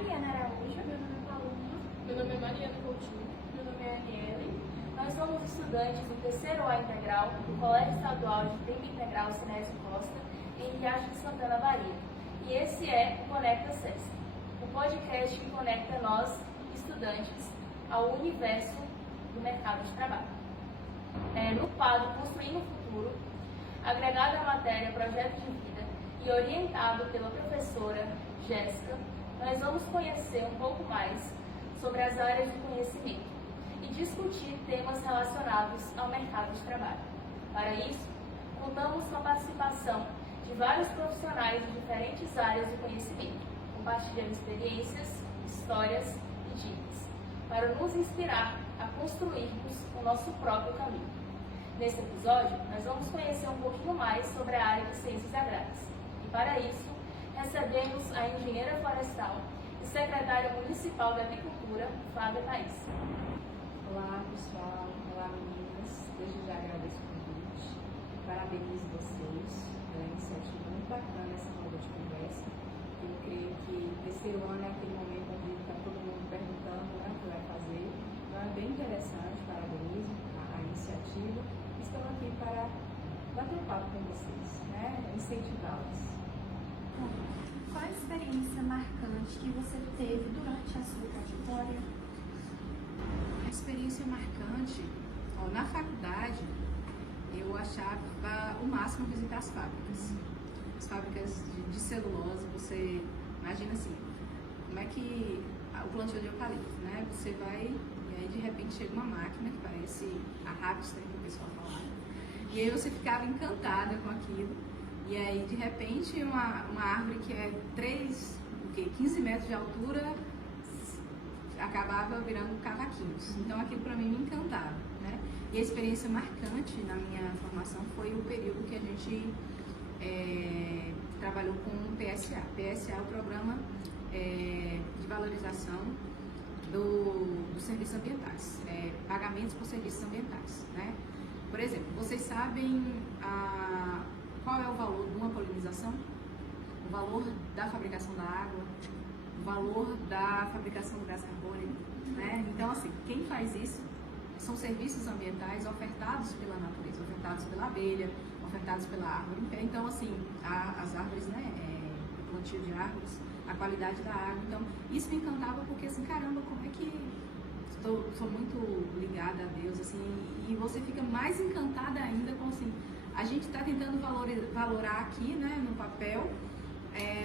Mariana Araújo. Meu nome é Paloma. Meu nome é Mariana Coutinho. Meu nome é Aniele. Nós somos estudantes do terceiro A integral do Colégio Estadual de Tempo Integral Sinésio Costa, em Riacho de Santana, Bahia. E esse é o Conecta SESC, o podcast que conecta nós, estudantes, ao universo do mercado de trabalho. No quadro Construindo o Futuro, agregado à matéria Projeto de Vida e orientado pela professora Jéssica, nós vamos conhecer um pouco mais sobre as áreas de conhecimento e discutir temas relacionados ao mercado de trabalho. Para isso, contamos com a participação de vários profissionais de diferentes áreas do conhecimento, compartilhando experiências, histórias e dicas, para nos inspirar a construirmos o nosso próprio caminho. Nesse episódio, nós vamos conhecer um pouquinho mais sobre a área de ciências agrárias. E para isso, recebemos a engenheira florestal e secretária municipal da Agricultura, Flávia Thaís. Olá pessoal, olá meninas, desde já agradeço o convite, parabenizo vocês pela iniciativa muito bacana essa roda de conversa. Eu creio que terceiro ano é aquele momento onde está todo mundo perguntando, né, o que vai fazer, então é bem interessante, parabenizo a iniciativa. Estou aqui para bater um papo com vocês, né, incentivá-los. Qual a experiência marcante que você teve durante a sua trajetória? A experiência marcante, na faculdade, eu achava o máximo visitar as fábricas. As fábricas de celulose, você imagina assim, como é que o plantio de eucalipto, né? Você vai e aí de repente chega uma máquina que parece a Harvester, que o pessoal falava. E aí você ficava encantada com aquilo. E aí de repente uma árvore que é 15 metros de altura acabava virando cavaquinhos. Então aquilo para mim me encantava, né? E a experiência marcante na minha formação foi o período que a gente trabalhou com o PSA. PSA é o Programa de Valorização dos Serviços Ambientais, pagamentos por serviços ambientais, né? Por exemplo, vocês sabem qual é o valor de uma polinização? O valor da fabricação da água, o valor da fabricação do gás carbônico, né? Então, assim, quem faz isso são serviços ambientais ofertados pela natureza, ofertados pela abelha, ofertados pela árvore. Então, assim, as árvores, né, o plantio de árvores, a qualidade da água. Então, isso me encantava porque, assim, caramba, como é que sou muito ligada a Deus, assim, e você fica mais encantada ainda com, assim, a gente está tentando valorar aqui, né, no papel,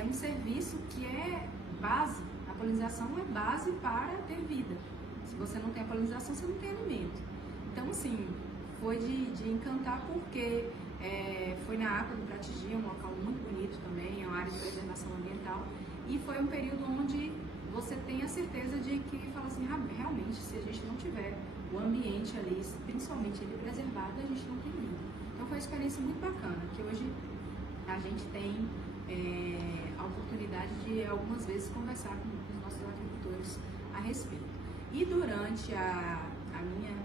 um serviço que é base. A polinização é base para ter vida. Se você não tem a polinização, você não tem alimento. Então, assim, foi de encantar porque foi na APA do Pratigi, um local muito bonito também, é uma área de preservação ambiental, e foi um período onde você tem a certeza de que fala assim, realmente, se a gente não tiver o ambiente ali, principalmente ele preservado, a gente não tem vida. Então foi uma experiência muito bacana, que hoje a gente tem a oportunidade de algumas vezes conversar com os nossos agricultores a respeito. E durante a minha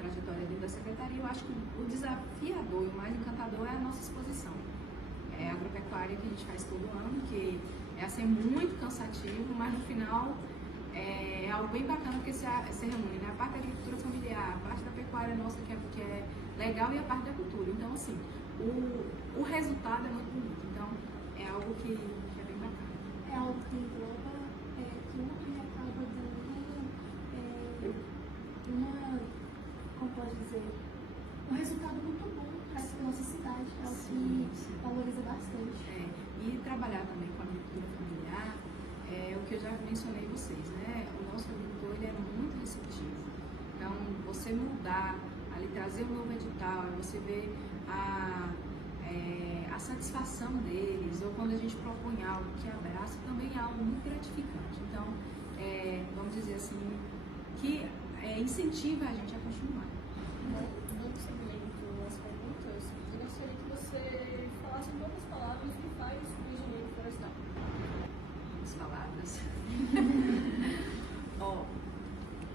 trajetória dentro da secretaria, eu acho que o desafiador e o mais encantador é a nossa exposição. É a agropecuária que a gente faz todo ano, que é assim, muito cansativo, mas no final é algo bem bacana porque se reúne, né? A parte da agricultura familiar, a parte da pecuária nossa que é legal e a parte da cultura. Então, assim, o resultado é muito bonito. Então, é algo que é bem bacana. É algo que engloba tudo e acaba dando como pode dizer, um resultado muito bom para a nossa cidade. É algo que valoriza bastante. E trabalhar também com a agricultura familiar, o que eu já mencionei a vocês, né? O nosso agricultor ele é muito receptivo. Então, você mudar, ali trazer um novo edital, você vê a satisfação deles, ou quando a gente propõe algo que abraça, também é algo muito gratificante. Então, vamos dizer assim, que incentiva a gente a continuar. Dando seguimento às perguntas, eu gostaria que você falasse em poucas palavras o que faz o engenheiro florestal. As palavras.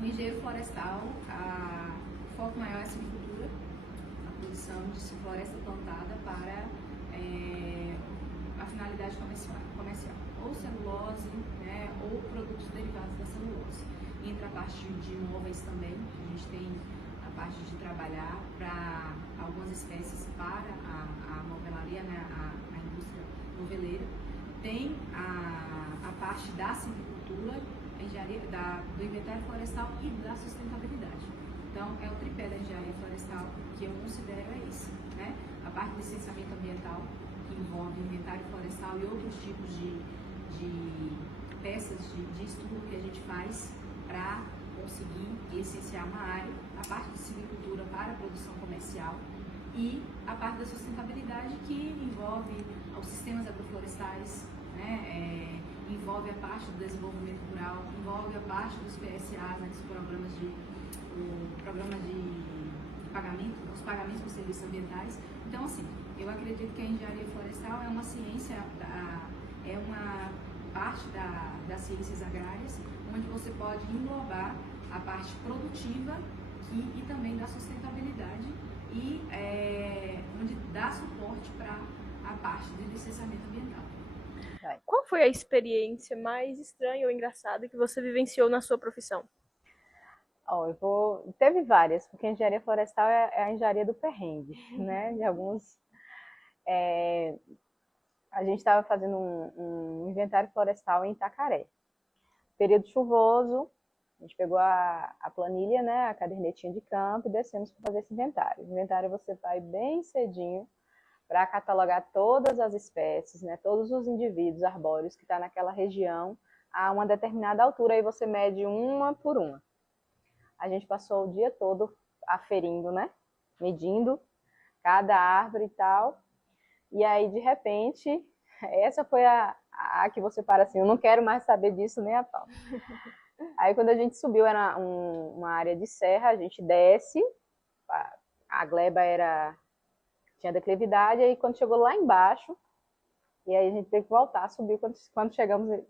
O engenheiro florestal, o foco maior é a silvicultura, a produção de floresta plantada para a finalidade comercial, ou celulose, né, ou produtos derivados da celulose. Entra a parte de móveis também, a gente tem a parte de trabalhar para algumas espécies para a movelaria, né, a indústria moveleira. Tem a parte da silvicultura, a engenharia do inventário florestal e da sustentabilidade. Então, é o tripé da engenharia florestal que eu considero esse, né? A parte de licenciamento ambiental, que envolve inventário florestal e outros tipos de peças de estudo que a gente faz para conseguir licenciar uma área, a parte de silvicultura para a produção comercial e a parte da sustentabilidade que envolve os sistemas agroflorestais, né? Envolve a parte do desenvolvimento rural, envolve a parte dos PSAs, né, os programas de pagamento, os pagamentos por serviços ambientais. Então, assim, eu acredito que a engenharia florestal é uma ciência, é uma parte das ciências agrárias, onde você pode englobar a parte produtiva e também da sustentabilidade e onde dá suporte para a parte de licenciamento ambiental. Qual foi a experiência mais estranha ou engraçada que você vivenciou na sua profissão? Teve várias, porque a engenharia florestal é a engenharia do perrengue, né? De alguns. A gente estava fazendo um inventário florestal em Itacaré. Período chuvoso, a gente pegou a planilha, né, a cadernetinha de campo e descemos para fazer esse inventário. O inventário você vai bem cedinho para catalogar todas as espécies, né, todos os indivíduos arbóreos que estão naquela região a uma determinada altura, aí você mede uma por uma. A gente passou o dia todo aferindo, né, medindo cada árvore e tal, e aí de repente, essa foi a que você para assim, eu não quero mais saber disso nem a pau. Aí quando a gente subiu, era uma área de serra, a gente desce, a gleba tinha declividade, aí quando chegou lá embaixo, e aí a gente teve que voltar, subir, quando chegamos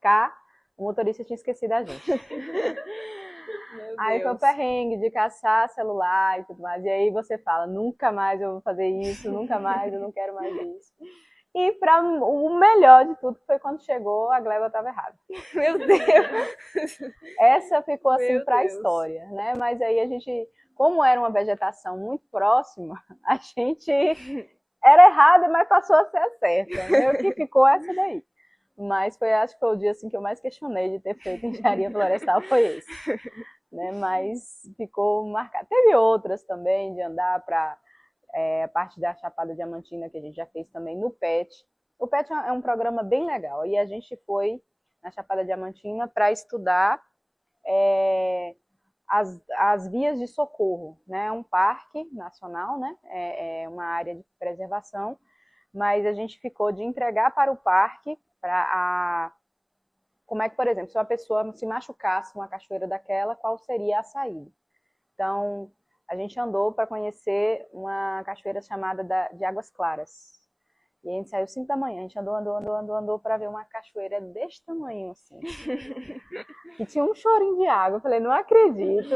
cá, o motorista tinha esquecido a gente. Aí foi o perrengue de caçar celular e tudo mais, e aí você fala, nunca mais eu vou fazer isso, nunca mais, eu não quero mais isso. E o melhor de tudo foi quando chegou, a gleba estava errada. Meu Deus! Essa ficou assim para a história, né? Mas aí a gente, como era uma vegetação muito próxima, a gente era errada, mas passou a ser a certa, né? O que ficou essa daí. Mas acho que foi o dia assim, que eu mais questionei de ter feito engenharia florestal, foi esse. Né? Mas ficou marcado. Teve outras também, de andar para a parte da Chapada Diamantina, que a gente já fez também no PET. O PET é um programa bem legal, e a gente foi na Chapada Diamantina para estudar as vias de socorro, né? É um parque nacional, né? É uma área de preservação, mas a gente ficou de entregar para o parque, como é que, por exemplo, se uma pessoa se machucasse numa cachoeira daquela, qual seria a saída? Então, a gente andou para conhecer uma cachoeira chamada de Águas Claras. E a gente saiu 5 da manhã, a gente andou para ver uma cachoeira desse tamanho, assim. E tinha um chorinho de água, eu falei, não acredito.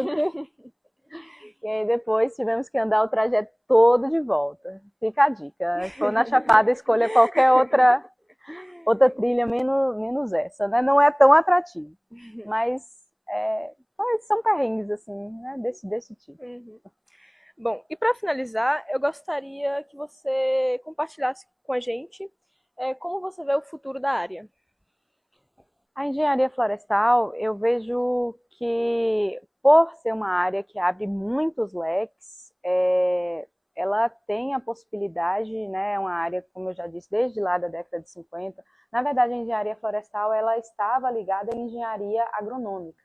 E aí depois tivemos que andar o trajeto todo de volta. Fica a dica, se for na Chapada, escolha qualquer outra trilha, menos essa, né? Não é tão atrativo, mas são perrengues, assim, né? Desse tipo. Uhum. Bom, e para finalizar, eu gostaria que você compartilhasse com a gente como você vê o futuro da área. A engenharia florestal, eu vejo que, por ser uma área que abre muitos leques, ela tem a possibilidade, né, é uma área, como eu já disse, desde lá da década de 50, na verdade a engenharia florestal ela estava ligada à engenharia agronômica.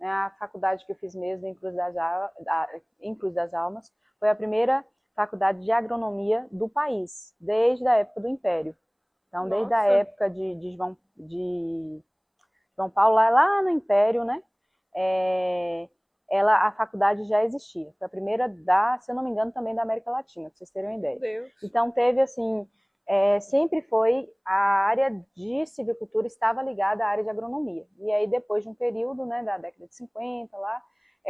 Né, a faculdade que eu fiz mesmo em Cruz das Almas foi a primeira faculdade de agronomia do país, desde a época do Império. Então, desde a época de João Paulo, lá no Império, né, a faculdade já existia. Foi a primeira se eu não me engano, também da América Latina, para vocês terem uma ideia. Deus. Então, teve assim, sempre foi a área de silvicultura estava ligada à área de agronomia. E aí, depois de um período, né, da década de 50, lá,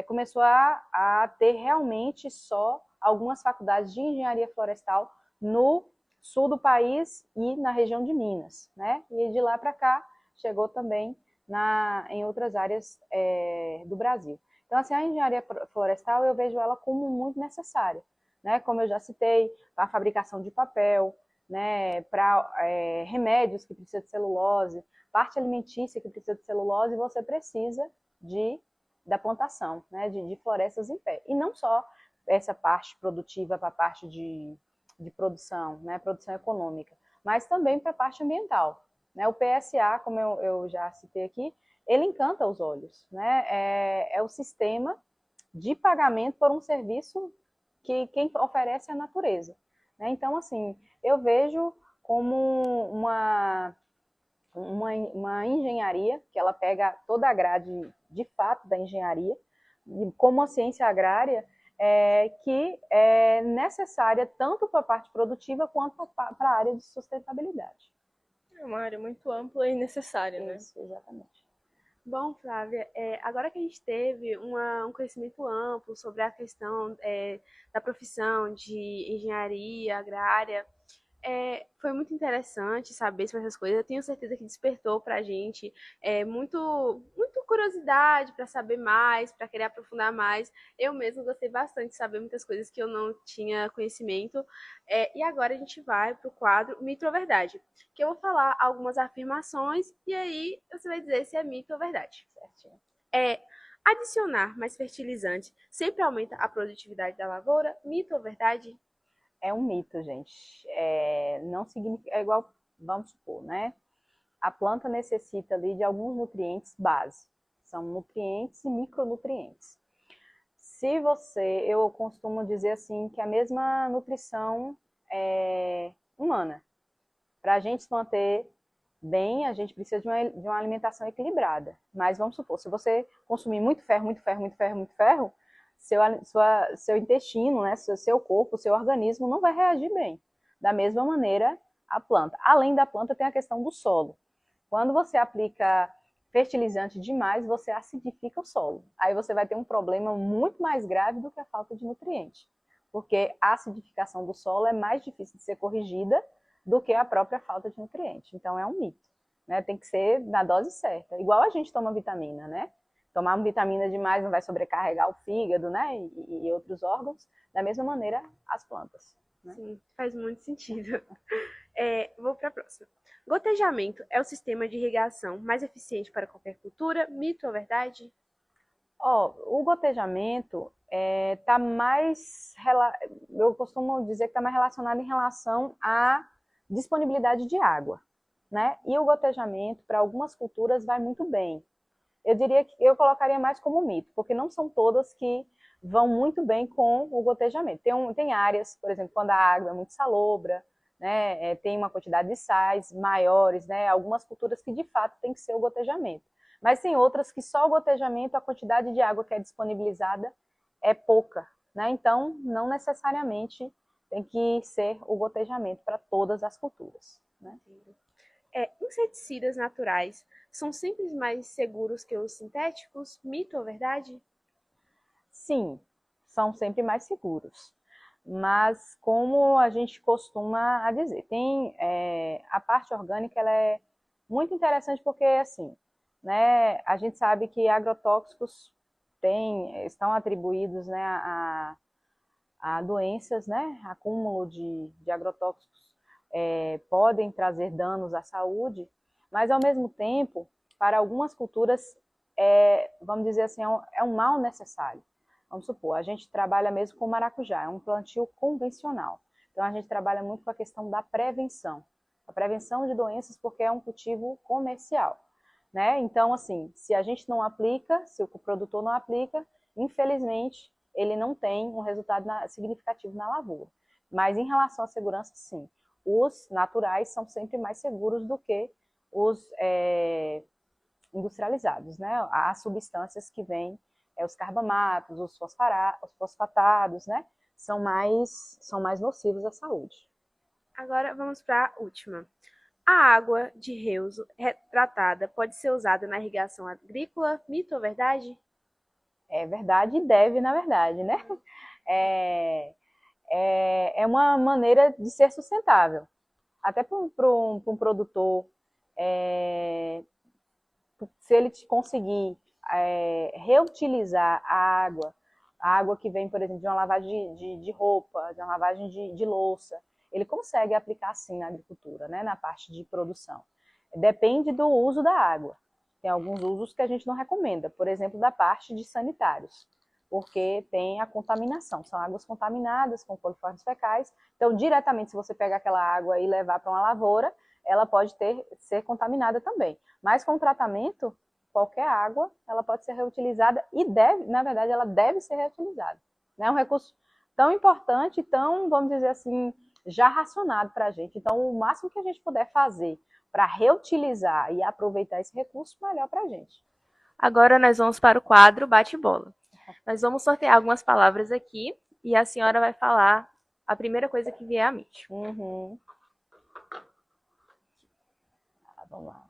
começou a ter realmente só algumas faculdades de engenharia florestal no sul do país e na região de Minas, né? E de lá para cá chegou também em outras áreas do Brasil. Então, assim, a engenharia florestal eu vejo ela como muito necessária, né? Como eu já citei, para a fabricação de papel, né? Para remédios que precisam de celulose, parte alimentícia que precisa de celulose, você precisa da plantação, né? de florestas em pé. E não só essa parte produtiva para a parte de produção, né? Produção econômica, mas também para a parte ambiental. Né? O PSA, como eu já citei aqui, ele encanta os olhos, né? É o sistema de pagamento por um serviço que quem oferece é a natureza. Né? Então, assim, eu vejo como uma engenharia, que ela pega toda a grade de fato da engenharia, como a ciência agrária, que é necessária tanto para a parte produtiva quanto para a área de sustentabilidade. É uma área muito ampla e necessária, né? Isso, exatamente. Bom, Flávia, agora que a gente teve um conhecimento amplo sobre a questão da profissão de engenharia agrária, foi muito interessante saber sobre essas coisas. Eu tenho certeza que despertou para a gente muito curiosidade para saber mais, para querer aprofundar mais. Eu mesmo gostei bastante de saber muitas coisas que eu não tinha conhecimento. E agora a gente vai para o quadro Mito ou Verdade, que eu vou falar algumas afirmações e aí você vai dizer se é mito ou verdade. Certinho. Adicionar mais fertilizante sempre aumenta a produtividade da lavoura? Mito ou verdade? É um mito, gente. Não significa, igual, vamos supor, né? A planta necessita ali de alguns nutrientes base. São nutrientes e micronutrientes. Eu costumo dizer assim, que a mesma nutrição humana. Para a gente se manter bem, a gente precisa de uma alimentação equilibrada. Mas vamos supor, se você consumir muito ferro, muito ferro, muito ferro, muito ferro, seu intestino, né, seu corpo, seu organismo não vai reagir bem. Da mesma maneira, a planta. Além da planta, tem a questão do solo. Quando você aplica fertilizante demais, você acidifica o solo. Aí você vai ter um problema muito mais grave do que a falta de nutriente. Porque a acidificação do solo é mais difícil de ser corrigida do que a própria falta de nutriente. Então, é um mito. Né? Tem que ser na dose certa. Igual a gente toma vitamina, né? Tomar vitamina demais não vai sobrecarregar o fígado, né? E outros órgãos. Da mesma maneira, as plantas. Né? Sim, faz muito sentido. Vou para a próxima. Gotejamento é o sistema de irrigação mais eficiente para qualquer cultura? Mito ou verdade? O gotejamento está mais... Eu costumo dizer que está mais relacionado em relação à disponibilidade de água. Né? E o gotejamento, para algumas culturas, vai muito bem. Eu diria que eu colocaria mais como mito, porque não são todas que vão muito bem com o gotejamento. Tem áreas, por exemplo, quando a água é muito salobra, né, tem uma quantidade de sais maiores, né, algumas culturas que de fato tem que ser o gotejamento. Mas tem outras que só o gotejamento, a quantidade de água que é disponibilizada é pouca. Né? Então, não necessariamente tem que ser o gotejamento para todas as culturas. Né? Inseticidas naturais são sempre mais seguros que os sintéticos? Mito ou verdade? Sim, são sempre mais seguros. Mas como a gente costuma dizer, a parte orgânica ela é muito interessante porque, assim, né, a gente sabe que agrotóxicos estão atribuídos, né, a doenças, né, acúmulo de agrotóxicos podem trazer danos à saúde, mas ao mesmo tempo, para algumas culturas, vamos dizer assim, é um mal necessário. Vamos supor, a gente trabalha mesmo com maracujá, é um plantio convencional. Então a gente trabalha muito com a questão da prevenção. A prevenção de doenças porque é um cultivo comercial. Né? Então, assim, se a gente não aplica, se o produtor não aplica, infelizmente, ele não tem um resultado significativo na lavoura. Mas em relação à segurança, sim. Os naturais são sempre mais seguros do que os industrializados, né? As substâncias que vêm, os carbamatos, os fosfatados, né? São mais nocivos à saúde. Agora vamos para a última. A água de reuso retratada pode ser usada na irrigação agrícola? Mito ou verdade? É verdade e deve, na verdade, né? É uma maneira de ser sustentável. até para um produtor, se ele conseguir reutilizar a água que vem, por exemplo, de uma lavagem de roupa, de uma lavagem de louça, ele consegue aplicar sim na agricultura, né, na parte de produção. Depende do uso da água. Tem alguns usos que a gente não recomenda, por exemplo, da parte de sanitários, porque tem a contaminação, são águas contaminadas com coliformes fecais, então diretamente se você pegar aquela água e levar para uma lavoura, ela pode ser contaminada também. Mas com tratamento, qualquer água, ela pode ser reutilizada e na verdade, ela deve ser reutilizada. É um recurso tão importante, tão, vamos dizer assim, já racionado para a gente. Então, o máximo que a gente puder fazer para reutilizar e aproveitar esse recurso, melhor para a gente. Agora nós vamos para o quadro Bate-Bola. Nós vamos sortear algumas palavras aqui e a senhora vai falar a primeira coisa que vier à mente. Vamos lá.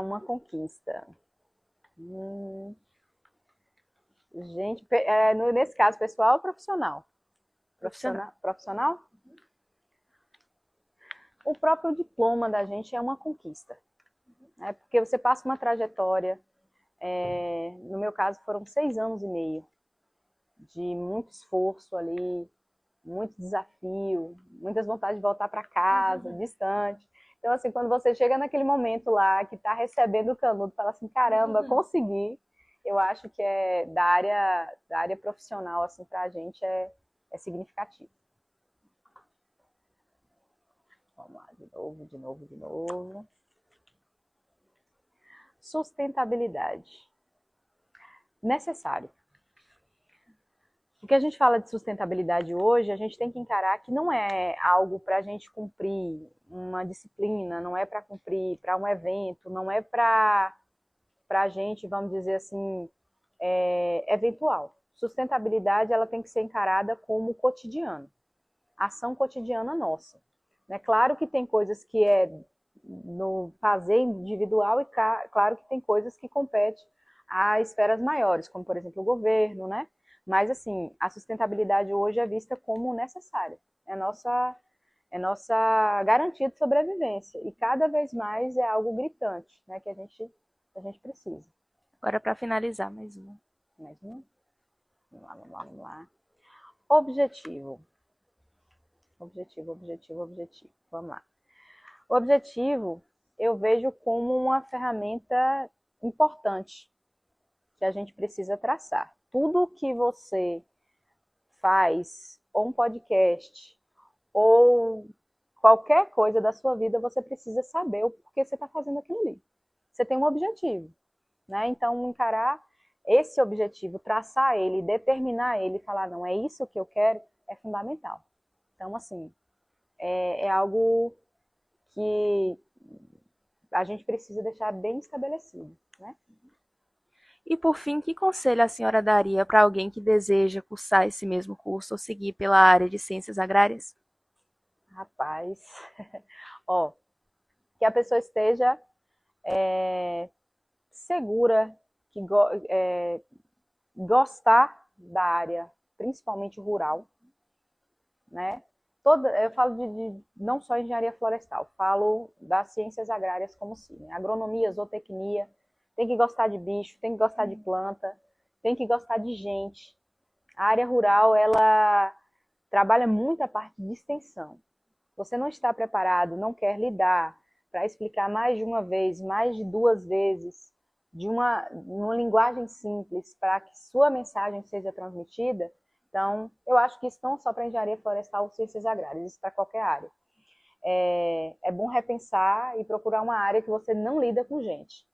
Uma conquista. Gente, nesse caso, pessoal ou profissional? Profissional? O próprio diploma da gente é uma conquista. Porque você passa uma trajetória, no meu caso foram 6 anos e meio, de muito esforço ali, muito desafio, muitas vontades de voltar para casa, distante. Então, assim, quando você chega naquele momento lá, que está recebendo o canudo, fala assim, caramba, consegui, eu acho que da área profissional, assim, para a gente é significativo. Vamos lá, de novo. Sustentabilidade. Necessário. O que a gente fala de sustentabilidade hoje, a gente tem que encarar que não é algo para a gente cumprir uma disciplina, não é para cumprir para um evento, não é para a gente, vamos dizer assim, eventual. Sustentabilidade, ela tem que ser encarada como cotidiano, ação cotidiana nossa. É claro que tem coisas que é no fazer individual e claro que tem coisas que competem a esferas maiores, como por exemplo o governo, né? Mas assim, a sustentabilidade hoje é vista como necessária, é nossa garantia de sobrevivência e cada vez mais é algo gritante, né? Que a gente precisa. Agora para finalizar, mais uma. Vamos lá. Objetivo. Vamos lá. O objetivo eu vejo como uma ferramenta importante que a gente precisa traçar. Tudo que você faz, ou um podcast, ou qualquer coisa da sua vida, você precisa saber o porquê você está fazendo aquilo ali. Você tem um objetivo, né? Então, encarar esse objetivo, traçar ele, determinar ele, falar, não, é isso que eu quero, é fundamental. Então, assim, é algo que a gente precisa deixar bem estabelecido, né? E por fim, que conselho a senhora daria para alguém que deseja cursar esse mesmo curso ou seguir pela área de ciências agrárias? Rapaz, que a pessoa esteja segura, que gostar da área, principalmente rural, né? Eu falo não só engenharia florestal, falo das ciências agrárias como si, né? Agronomia, zootecnia, tem que gostar de bicho, tem que gostar de planta, tem que gostar de gente. A área rural, ela trabalha muito a parte de extensão. Você não está preparado, não quer lidar para explicar mais de uma vez, mais de 2 vezes, de uma linguagem simples, para que sua mensagem seja transmitida. Então, eu acho que isso não só para engenharia florestal ou ciências agrárias, isso para qualquer área. É bom repensar e procurar uma área que você não lida com gente.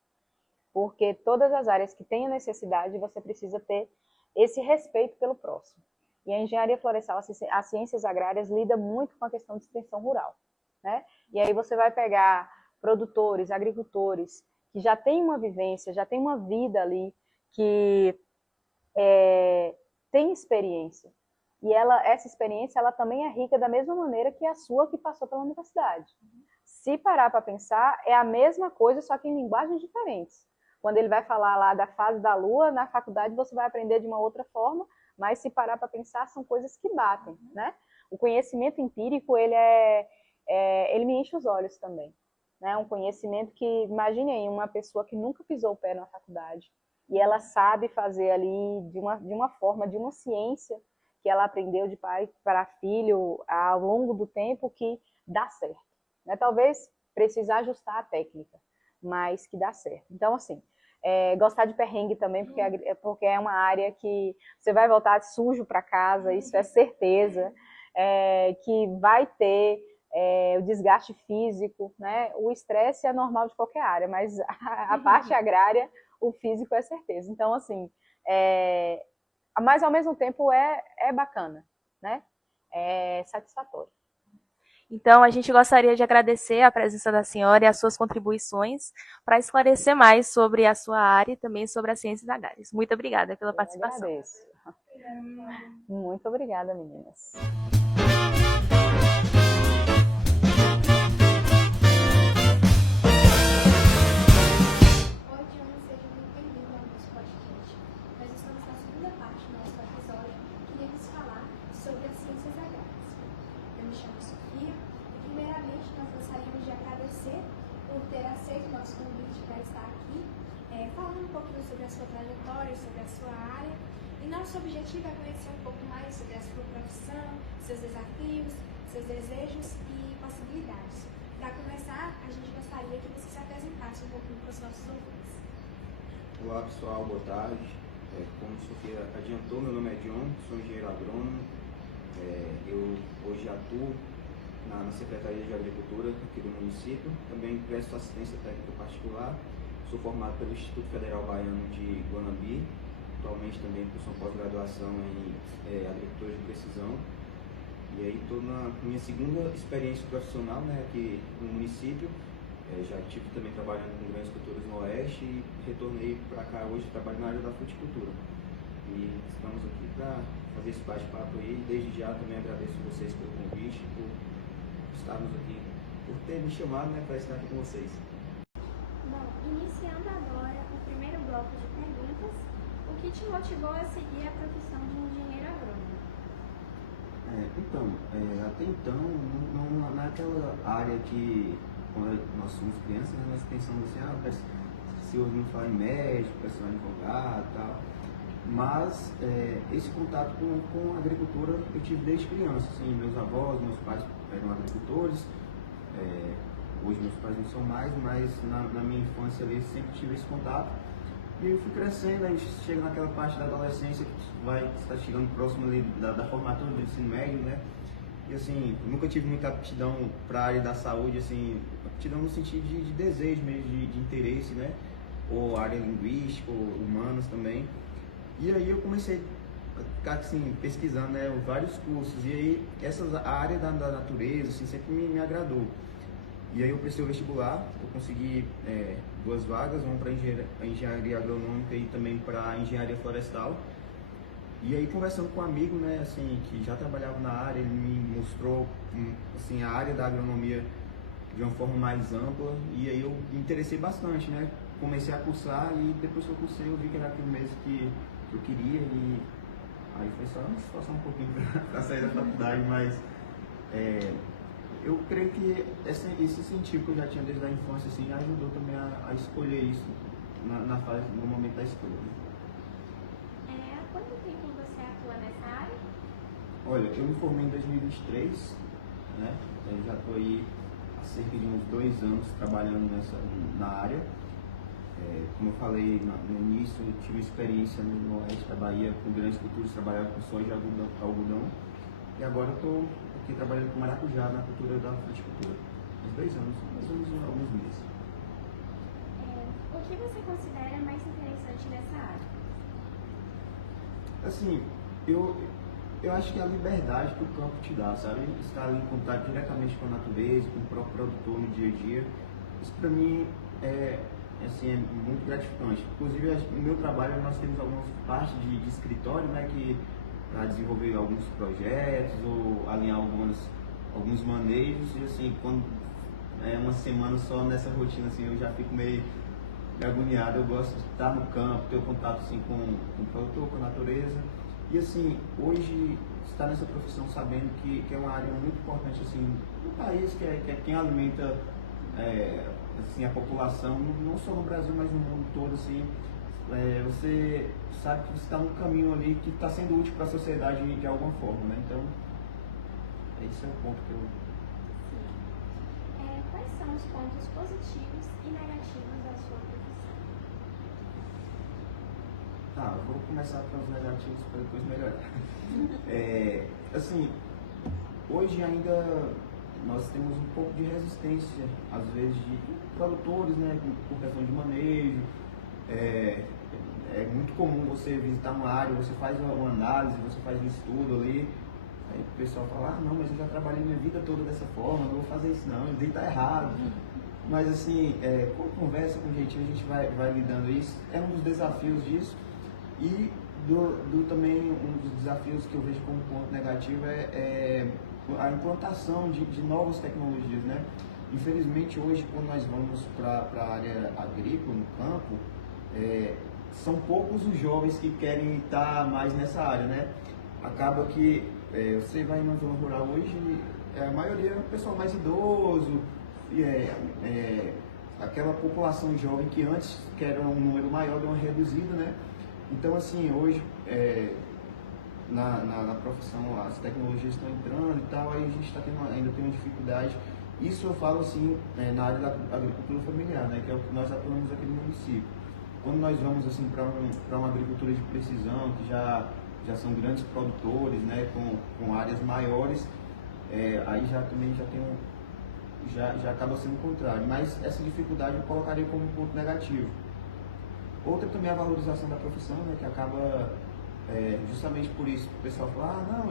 Porque todas as áreas que têm necessidade, você precisa ter esse respeito pelo próximo. E a engenharia florestal, as ciências agrárias, lida muito com a questão de extensão rural, né? E aí você vai pegar produtores, agricultores, que já têm uma vivência, já têm uma vida ali, que tem experiência. E essa experiência ela também é rica da mesma maneira que a sua que passou pela universidade. Se parar para pensar, é a mesma coisa, só que em linguagens diferentes. Quando ele vai falar lá da fase da Lua, na faculdade você vai aprender de uma outra forma, mas se parar para pensar, são coisas que batem, né? O conhecimento empírico, ele me enche os olhos também, né? Um conhecimento que, imagine aí, uma pessoa que nunca pisou o pé na faculdade, e ela sabe fazer ali de uma forma, de uma ciência que ela aprendeu de pai para filho ao longo do tempo, que dá certo, né? Talvez precisar ajustar a técnica, mas que dá certo. Então, assim, gostar de perrengue também, porque é uma área que você vai voltar sujo para casa, isso é certeza, que vai ter o desgaste físico, né? O estresse é normal de qualquer área, mas a parte agrária, o físico é certeza. Então, assim, mas ao mesmo tempo é bacana, né? É satisfatório. Então, a gente gostaria de agradecer a presença da senhora e as suas contribuições para esclarecer mais sobre a sua área e também sobre as ciências agrárias. Muito obrigada pela participação. Eu agradeço. Muito obrigada, meninas. Oi, Diana, seja muito bem-vindo ao nosso podcast. Nós estamos na segunda parte do nosso episódio que iremos falar sobre as ciências agrárias. Eu me chamo Sofia e, primeiramente, nós gostaríamos de agradecer por ter aceito o nosso convite para estar aqui, falando um pouquinho sobre a sua trajetória, sobre a sua área. E nosso objetivo é conhecer um pouco mais sobre a sua profissão, seus desafios, seus desejos e possibilidades. Para começar, a gente gostaria que você se apresentasse um pouquinho para os nossos ouvintes. Olá pessoal, boa tarde. Como a Sofia adiantou, meu nome é John, sou engenheiro agrônomo. Eu hoje atuo na Secretaria de Agricultura aqui do município. Também presto assistência técnica particular. Sou formado pelo Instituto Federal Baiano de Guanambi. Atualmente também possuo pós-graduação em Agricultura de Precisão. E aí estou na minha segunda experiência profissional, né, aqui no município. Já estive também trabalhando com grandes culturas no Oeste e retornei para cá hoje, trabalho na área da fruticultura. E estamos aqui para fazer esse bate-papo aí. Desde já também agradeço vocês pelo convite, por estarmos aqui, por ter me chamado, né, para estar aqui com vocês. Bom, iniciando agora o primeiro bloco de perguntas, o que te motivou a seguir a profissão de engenheiro agrônomo? Até então, não naquela área que, quando nós somos crianças, né, nós pensamos assim, se eu não falar em médico, para ser um advogado e tal. Mas esse contato com a agricultura eu tive desde criança. Assim, meus avós, meus pais eram agricultores. Hoje meus pais não são mais, mas na minha infância ali sempre tive esse contato. E eu fui crescendo, a gente chega naquela parte da adolescência que está chegando próximo ali da formatura do ensino médio, né? E assim, nunca tive muita aptidão para a área da saúde, assim, aptidão no sentido de desejo mesmo, de interesse, né? Ou área linguística, ou humanas também. E aí eu comecei a ficar assim, pesquisando, né, vários cursos. E aí a área da natureza assim, sempre me agradou. E aí eu prestei o vestibular, eu consegui 2 vagas, uma para engenharia agronômica e também para engenharia florestal. E aí conversando com um amigo, né, assim, que já trabalhava na área, ele me mostrou assim, a área da agronomia de uma forma mais ampla, e aí eu me interessei bastante, né? Comecei a cursar e depois que eu cursei eu vi que era aquilo mesmo que eu queria, e aí foi só me esforçar um pouquinho para sair da faculdade, mas eu creio que esse incentivo que eu já tinha desde a infância assim, ajudou também a escolher isso no momento da escolha. Há quanto tempo você atua nessa área? Olha, eu me formei em 2023, né? Eu já estou aí há cerca de uns 2 anos trabalhando na área. Como eu falei no início, eu tive experiência no oeste da Bahia com grandes culturas, trabalhava com soja e algodão. E agora eu estou aqui trabalhando com maracujá na cultura da fruticultura. Uns 2 anos, mais ou menos alguns meses. O que você considera mais interessante dessa área? Assim, eu acho que é a liberdade que o campo te dá, sabe? Estar ali em contato diretamente com a natureza, com o próprio produtor no dia a dia. Isso para mim é muito gratificante. Inclusive, no meu trabalho, nós temos algumas partes de escritório, né, para desenvolver alguns projetos ou alinhar alguns manejos. E assim, quando uma semana só nessa rotina, assim, eu já fico meio agoniado. Eu gosto de estar no campo, ter o contato assim, com o produtor, com a natureza. E assim, hoje está nessa profissão sabendo que é uma área muito importante assim, no país, que é quem alimenta assim, a população, não só no Brasil, mas no mundo todo. Assim, você sabe que você está num caminho ali que está sendo útil para a sociedade de alguma forma, né? Então, esse é o ponto que eu... Quais são os pontos positivos e negativos da sua profissão? Tá, eu vou começar pelos negativos para depois melhorar. Assim, hoje ainda nós temos um pouco de resistência, às vezes, de produtores, né, por questão de manejo. É muito comum você visitar uma área, você faz uma análise, você faz um estudo ali, aí o pessoal fala, não, mas eu já trabalhei minha vida toda dessa forma, não vou fazer isso não, isso está errado. Mas assim, com conversa, com jeitinho, a gente vai lidando isso. É um dos desafios disso. E também um dos desafios que eu vejo como ponto negativo é a implantação de novas tecnologias, né? Infelizmente hoje, quando nós vamos para a área agrícola, no campo, são poucos os jovens que querem estar mais nessa área, né? Acaba que você vai numa zona rural hoje, a maioria é o pessoal mais idoso, aquela população jovem que antes, que era um número maior, deu uma reduzida, né? Então, assim, hoje, na profissão, as tecnologias estão entrando e tal, aí a gente ainda tem uma dificuldade. Isso eu falo, assim, na área da agricultura familiar, né, que é o que nós atuamos aqui no município. Quando nós vamos, assim, para uma agricultura de precisão, que já são grandes produtores, né, com áreas maiores, aí já acaba sendo o contrário. Mas essa dificuldade eu colocaria como um ponto negativo. Outra também é a valorização da profissão, né, que acaba, justamente por isso, o pessoal fala, não,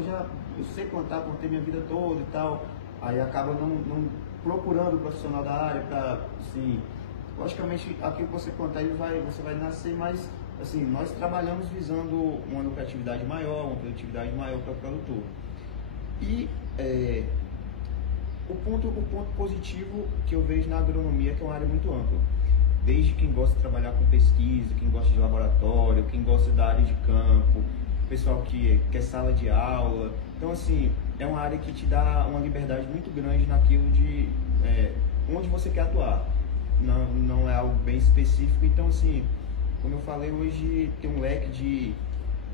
eu sei plantar, plantei minha vida toda e tal, aí acaba não procurando o profissional da área para, assim, logicamente, aquilo que você plantar, você vai nascer, mas, assim, nós trabalhamos visando uma lucratividade maior, uma produtividade maior para o produtor. E o ponto positivo que eu vejo na agronomia é que é uma área muito ampla. Desde quem gosta de trabalhar com pesquisa, quem gosta de laboratório, quem gosta da área de campo, pessoal que quer sala de aula. Então, assim, é uma área que te dá uma liberdade muito grande naquilo de onde você quer atuar. Não é algo bem específico. Então, assim, como eu falei, hoje tem um leque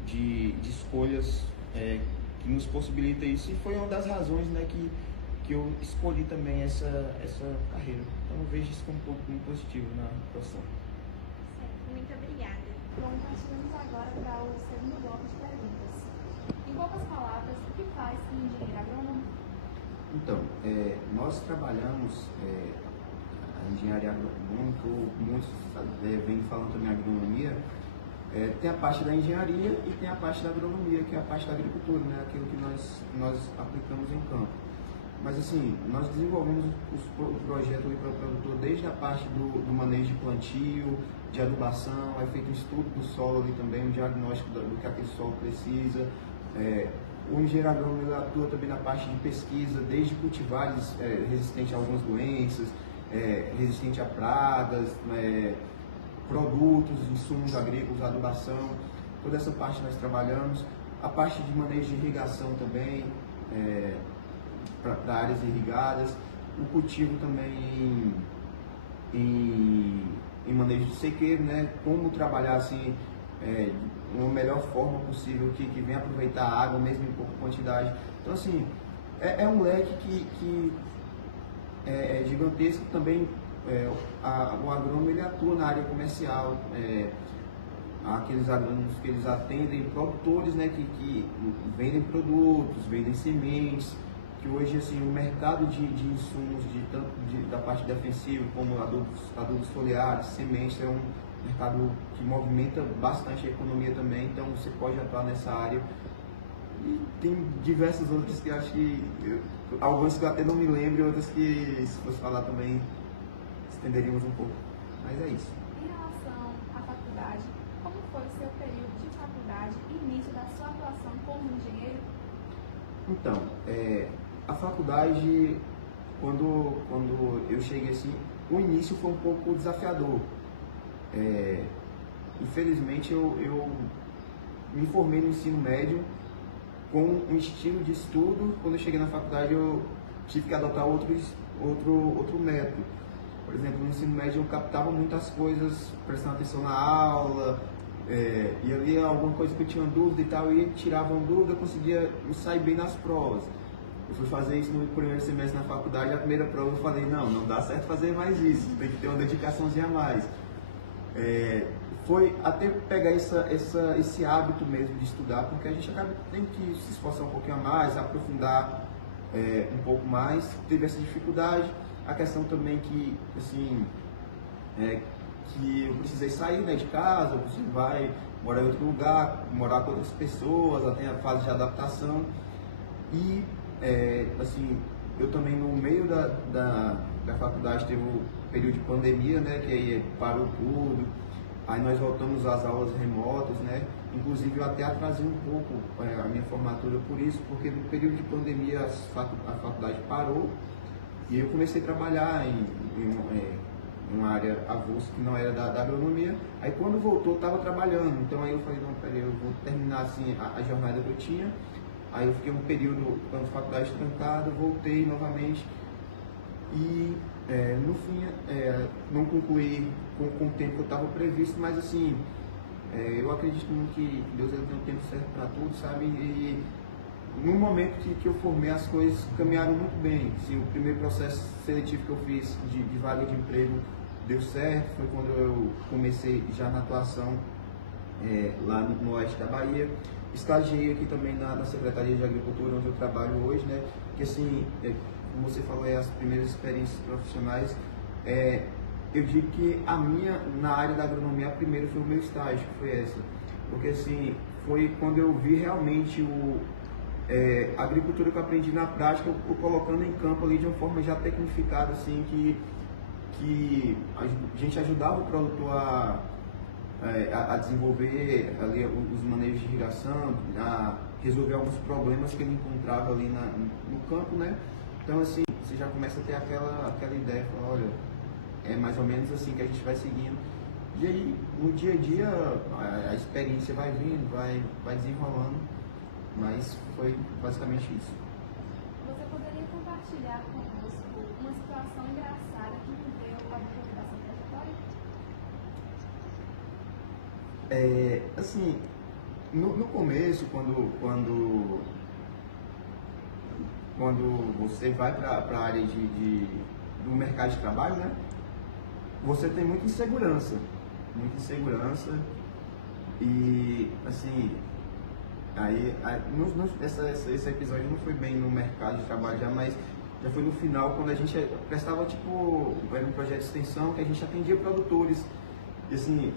de escolhas que nos possibilita isso. E foi uma das razões, né, que eu escolhi também essa carreira. Então eu vejo isso como um ponto muito positivo na profissão. Certo, muito obrigada. Bom, nós chegamos agora para o segundo bloco de perguntas. Em poucas palavras, o que faz um engenheiro agrônomo? Então, nós trabalhamos a engenharia agronômica, muitos vêm falando também agronomia, tem a parte da engenharia e tem a parte da agronomia, que é a parte da agricultura, né? Aquilo que nós aplicamos em campo. Mas assim, nós desenvolvemos o projeto para o produtor desde a parte do manejo de plantio, de adubação, é feito um estudo do solo ali também, um diagnóstico do que aquele solo precisa. O engenheiro agrônomo ele atua também na parte de pesquisa, desde cultivares resistentes a algumas doenças, resistente a pragas, produtos, insumos agrícolas, adubação, toda essa parte nós trabalhamos. A parte de manejo de irrigação também, para áreas irrigadas, o cultivo também em manejo de sequeiro, né? Como trabalhar assim, uma melhor forma possível que venha aproveitar a água, mesmo em pouca quantidade. Então assim, é um leque que é gigantesco também. O agrônomo ele atua na área comercial, aqueles agrônomos que eles atendem produtores, né, que vendem produtos, vendem sementes, que hoje assim, o mercado de insumos da parte defensiva, como adubos foliares, sementes, é um mercado que movimenta bastante a economia também, então você pode atuar nessa área. E tem diversas outras que eu acho que, algumas que eu até não me lembro, outras que, se fosse falar também, estenderíamos um pouco. Mas é isso. Em relação à faculdade, como foi o seu período de faculdade e início da sua atuação como engenheiro? Então, a faculdade, quando eu cheguei assim, o início foi um pouco desafiador. Infelizmente, eu me formei no ensino médio com um estilo de estudo. Quando eu cheguei na faculdade eu tive que adotar outro método. Por exemplo, no ensino médio eu captava muitas coisas, prestando atenção na aula, e ali alguma coisa que eu tinha dúvida e tal, e tirava uma dúvida, eu conseguia sair bem nas provas. Eu fui fazer isso no primeiro semestre na faculdade, a primeira prova eu falei, não dá certo fazer mais isso, tem que ter uma dedicaçãozinha a mais. Foi até pegar esse hábito mesmo de estudar, porque a gente acaba tendo que se esforçar um pouquinho a mais, aprofundar um pouco mais, teve essa dificuldade. A questão também que, assim, que eu precisei sair, né, de casa, você vai morar em outro lugar, morar com outras pessoas, tem a fase de adaptação. E, assim, eu também no meio da faculdade teve o período de pandemia, né, que aí parou tudo. Aí nós voltamos às aulas remotas, né? Inclusive eu até atrasei um pouco a minha formatura por isso, porque no período de pandemia a faculdade parou e eu comecei a trabalhar em uma área avulsa que não era da agronomia. Aí quando voltou eu estava trabalhando, então aí eu falei, não, peraí, eu vou terminar assim a jornada que eu tinha. Aí eu fiquei um período com a faculdade trancada, voltei novamente e no fim não concluí com o tempo que eu estava previsto, mas assim, eu acredito muito que Deus ele tem um tempo certo para tudo, sabe? E no momento que eu formei, as coisas caminharam muito bem. Assim, o primeiro processo seletivo que eu fiz de vaga de emprego deu certo, foi quando eu comecei já na atuação lá no oeste da Bahia. Estagiei aqui também na Secretaria de Agricultura, onde eu trabalho hoje, né? Que assim, como você falou, as primeiras experiências profissionais, eu digo que a minha, na área da agronomia, a primeira foi o meu estágio, que foi essa. Porque assim, foi quando eu vi realmente a agricultura que eu aprendi na prática, eu colocando em campo ali de uma forma já tecnificada, assim, que a gente ajudava o produtor a desenvolver ali os manejos de irrigação, a resolver alguns problemas que ele encontrava ali no campo, né? Então assim, você já começa a ter aquela ideia, fala, olha, é mais ou menos assim que a gente vai seguindo. E aí, no dia a dia, a experiência vai vindo, vai desenrolando, mas foi basicamente isso. Você poderia compartilhar conosco uma situação engraçada que viveu ao decorrer da sua trajetória? Assim, no começo, quando você vai para a área do mercado de trabalho, né? Você tem muita insegurança e assim, esse episódio não foi bem no mercado de trabalho já, mas já foi no final, quando a gente prestava era um projeto de extensão que a gente atendia produtores e assim,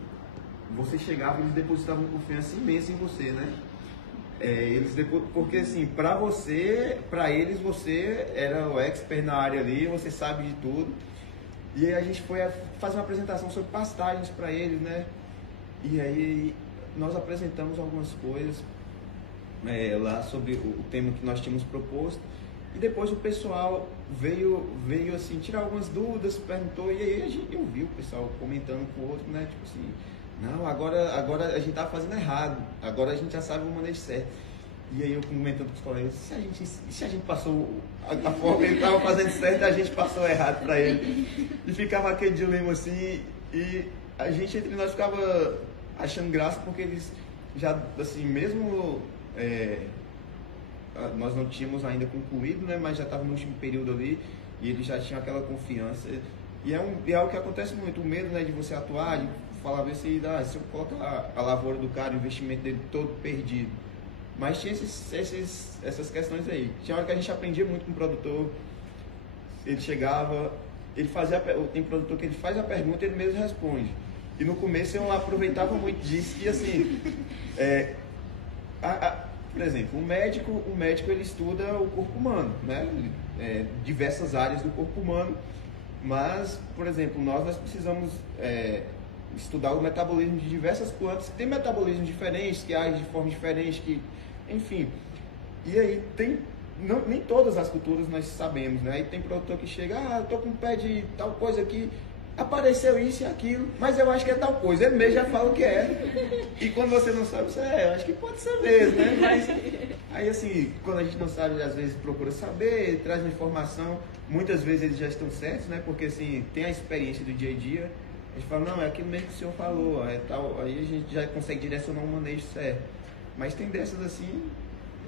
você chegava e eles depositavam confiança imensa em você, né? Porque assim, para eles você era o expert na área ali, você sabe de tudo. E aí a gente foi fazer uma apresentação sobre pastagens para eles, né? E aí nós apresentamos algumas coisas lá sobre o tema que nós tínhamos proposto. E depois o pessoal veio assim, tirar algumas dúvidas, perguntou, e aí eu vi o pessoal comentando com o outro, né? Tipo assim, não, agora a gente tá fazendo errado, agora a gente já sabe o manejo certo. E aí eu comentando com os colegas, se a gente passou a forma que ele estava fazendo certo, a gente passou errado para ele. E ficava aquele dilema assim, e a gente entre nós ficava achando graça, porque eles já, assim, mesmo nós não tínhamos ainda concluído, né, mas já estava no último período ali, e eles já tinham aquela confiança. E é algo que acontece muito, o medo, né, de você atuar, de falar, ver se eu colocar a lavoura do cara, o investimento dele todo perdido. Mas tinha essas questões aí. Tinha hora que a gente aprendia muito com o produtor. Ele chegava, tem produtor que ele faz a pergunta e ele mesmo responde. E no começo eu aproveitava muito disso, que assim, por exemplo, o médico ele estuda o corpo humano, né? Diversas áreas do corpo humano. Mas, por exemplo, nós precisamos estudar o metabolismo de diversas plantas. Tem metabolismos diferentes, que agem de forma diferente, enfim. E aí nem todas as culturas nós sabemos, né? Aí tem produtor que chega, eu tô com um pé de tal coisa aqui, apareceu isso e aquilo, mas eu acho que é tal coisa. Ele mesmo já fala o que é. E quando você não sabe, você eu acho que pode ser mesmo, né? Mas aí assim, quando a gente não sabe, às vezes procura saber, traz uma informação, muitas vezes eles já estão certos, né? Porque assim, tem a experiência do dia a dia, a gente fala, não, é aquilo mesmo que o senhor falou, é tal, aí a gente já consegue direcionar um manejo certo. Mas tem dessas assim,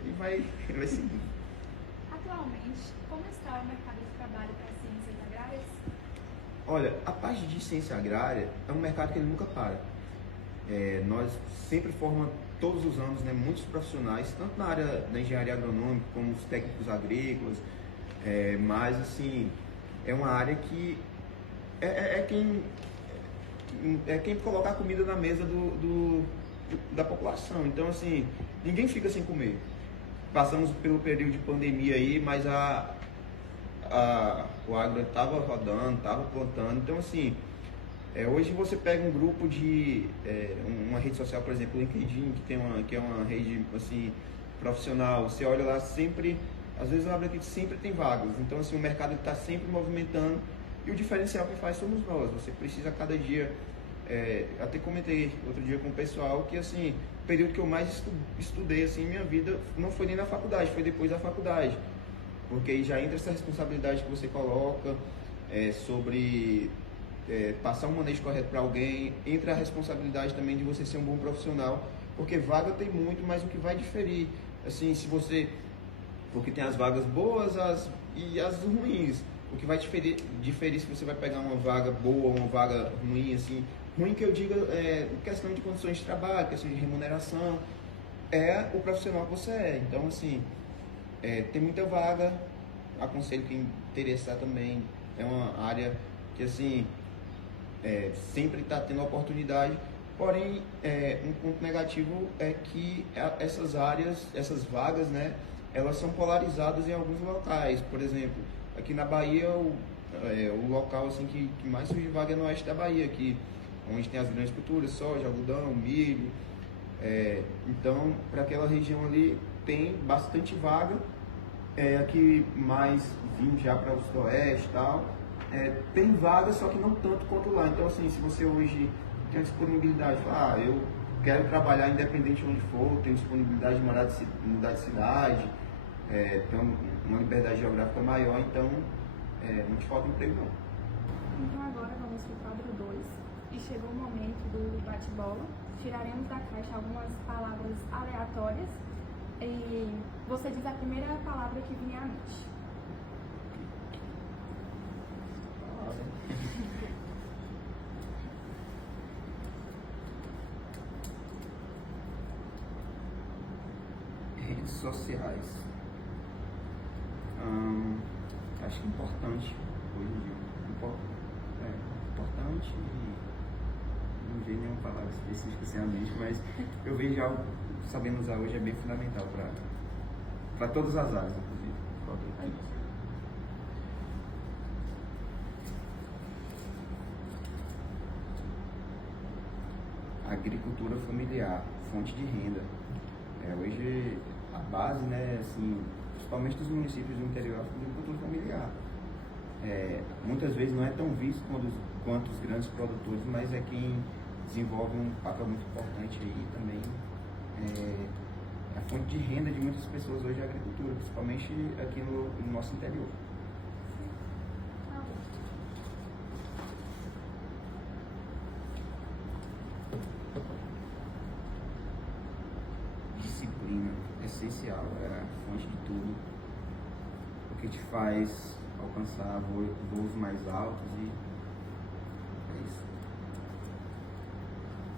e vai seguir. Atualmente, como está o mercado de trabalho para ciências agrárias? Olha, a parte de ciência agrária é um mercado que ele nunca para. Nós sempre formamos todos os anos, né, muitos profissionais, tanto na área da engenharia agronômica como os técnicos agrícolas, mas assim, é uma área que é quem coloca a comida na mesa da população. Então assim, ninguém fica sem comer. Passamos pelo período de pandemia aí, mas o agro estava rodando, estava plantando. Então assim, hoje você pega um grupo de uma rede social, por exemplo, o LinkedIn, que é uma rede assim, profissional, você olha lá sempre, às vezes eu abro aqui, sempre tem vagas. Então assim, o mercado está sempre movimentando e o diferencial que faz somos nós. Você precisa a cada dia, até comentei outro dia com o pessoal que assim, o período que eu mais estudei assim, em minha vida não foi nem na faculdade, foi depois da faculdade. Porque aí já entra essa responsabilidade que você coloca sobre passar um manejo correto para alguém, entra a responsabilidade também de você ser um bom profissional, porque vaga tem muito, mas o que vai diferir, assim, porque tem as vagas boas e as ruins, o que vai diferir se você vai pegar uma vaga boa ou uma vaga ruim, assim, ruim que eu diga questão de condições de trabalho, questão de remuneração, é o profissional que você é. Então, assim, tem muita vaga, aconselho quem interessar também, é uma área que assim, sempre está tendo oportunidade, porém um ponto negativo é que essas áreas, essas vagas, né, elas são polarizadas em alguns locais. Por exemplo, aqui na Bahia, o local assim, que mais surge vaga é no oeste da Bahia, onde tem as grandes culturas, soja, algodão, milho. Então, para aquela região ali tem bastante vaga, aqui mais vindo já para o sudoeste e tal, tem vaga, só que não tanto quanto lá. Então assim, se você hoje tem a disponibilidade, fala, eu quero trabalhar independente de onde for, tenho disponibilidade de mudar de cidade, tenho uma liberdade geográfica maior, então não te falta emprego não. Então agora vamos para o quadro 2 e chegou o momento do bate-bola. Tiraremos da caixa algumas palavras aleatórias e você diz a primeira palavra que vier à mente. Redes sociais. Acho que é importante hoje em dia. Importante e não vejo nenhuma palavra específica assim à mente, mas eu vejo algo sabendo usar hoje é bem fundamental para todas as áreas, inclusive. Agricultura familiar, fonte de renda. Hoje a base, né, assim, principalmente dos municípios do interior, é a agricultura familiar. Muitas vezes não é tão visto quanto os grandes produtores, mas é quem desenvolve um papel muito importante aí também. A fonte de renda de muitas pessoas hoje é a agricultura, principalmente aqui no nosso interior. Disciplina, essencial, é a fonte de tudo, o que te faz alcançar voos mais altos e é isso.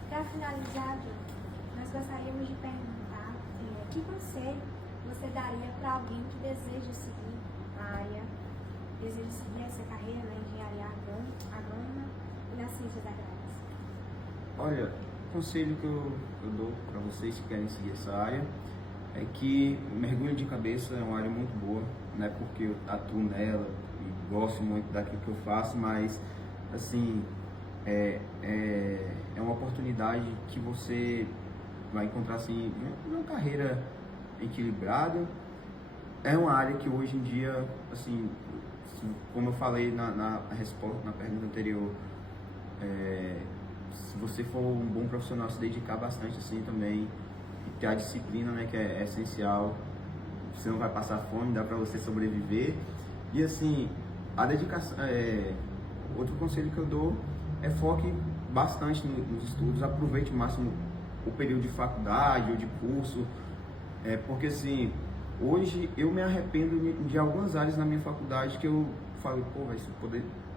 Para finalizar, nós gostaríamos de perguntar que conselho você daria para alguém que deseja seguir a área, deseja seguir essa carreira na engenharia agrônoma e nas ciências agrárias? Olha, o conselho que eu dou para vocês que querem seguir essa área é que mergulhe de cabeça, é uma área muito boa, não é porque eu atuo nela e gosto muito daquilo que eu faço, mas assim, é uma oportunidade que você vai encontrar assim, uma carreira equilibrada. É uma área que hoje em dia, assim, como eu falei na resposta, na pergunta anterior, se você for um bom profissional, se dedicar bastante assim também, e ter a disciplina, né, que é essencial, você não vai passar fome, dá para você sobreviver. E assim, a dedicação, outro conselho que eu dou é foque bastante nos estudos, aproveite o máximo o período de faculdade ou de curso, porque assim, hoje eu me arrependo de algumas áreas na minha faculdade que eu falo, pô,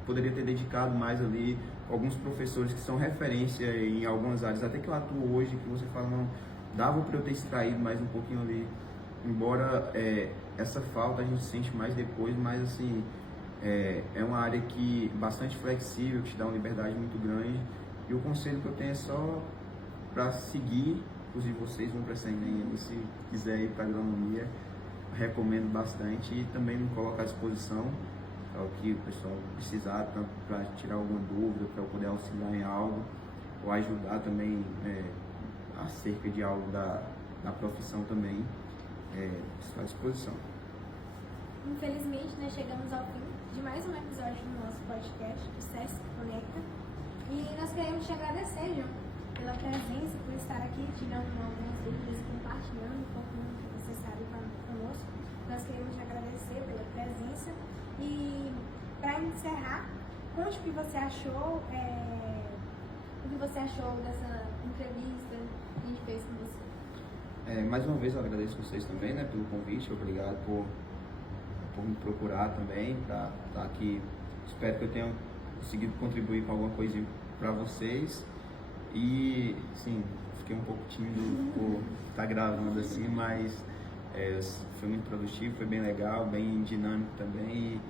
poderia ter dedicado mais ali, alguns professores que são referência em algumas áreas, até que eu atuo hoje, que você fala, não, dava para eu ter extraído mais um pouquinho ali, embora essa falta a gente sente mais depois, mas assim, é uma área que bastante flexível, que te dá uma liberdade muito grande, e o conselho que eu tenho é só para seguir, inclusive vocês vão para essa Enem, se quiser ir para agronomia, recomendo bastante, e também me colocar à disposição ao que o pessoal precisar, para tirar alguma dúvida, para eu poder auxiliar em algo, ou ajudar também acerca de algo da profissão também, estou à disposição. Infelizmente, nós chegamos ao fim de mais um episódio do nosso podcast, o SESC Conecta, e nós queremos te agradecer, João, pela presença, por estar aqui tirando algumas dúvidas e compartilhando um pouco do que você sabe conosco. Nós queremos te agradecer pela presença e, para encerrar, conte o que você achou, dessa entrevista que a gente fez com você. Mais uma vez eu agradeço vocês também, né, pelo convite, obrigado por me procurar também, para estar aqui. Espero que eu tenha conseguido contribuir com alguma coisa para vocês. E, sim, fiquei um pouco tímido por estar gravando assim, mas foi muito produtivo, foi bem legal, bem dinâmico também.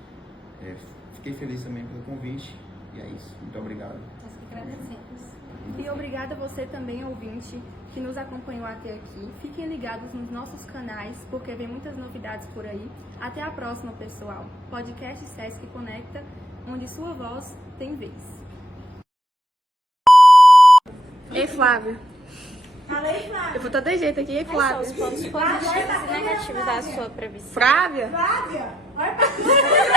E fiquei feliz também pelo convite. E é isso. Muito obrigado. Nós que agradecemos. E obrigada a você também, ouvinte, que nos acompanhou até aqui. Fiquem ligados nos nossos canais, porque vem muitas novidades por aí. Até a próxima, pessoal. Podcast SESC Conecta, onde sua voz tem vez. Ei, Flávia. Fala aí, Flávia. Eu vou todo jeito aqui, ei, Flávia. Os pontos positivos e negativos da sua previsão. Flávia? Flávia, olha pra câmera.